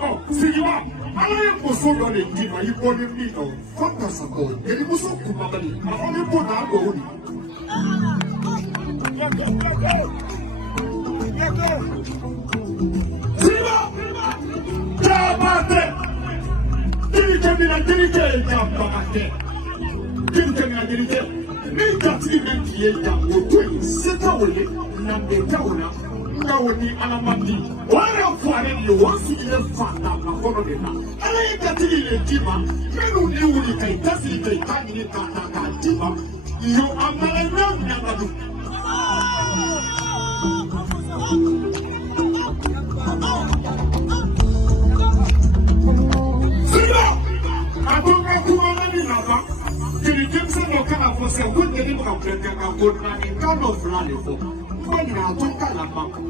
Oh, see I am also not a giver. You call him me. What does a boy? It was so cool. I only put that body. Ni alamati wala fare ni wasi ile fata makono dena ala ikatili ile tima menu ni uli kai kasi kai tani ni kata tima yo amala na ngadu siba atonga kumana ni naba kiri kimse no kana fose kunde ni mkabreka ka kona ni kano fulani fo kwani na atoka la mako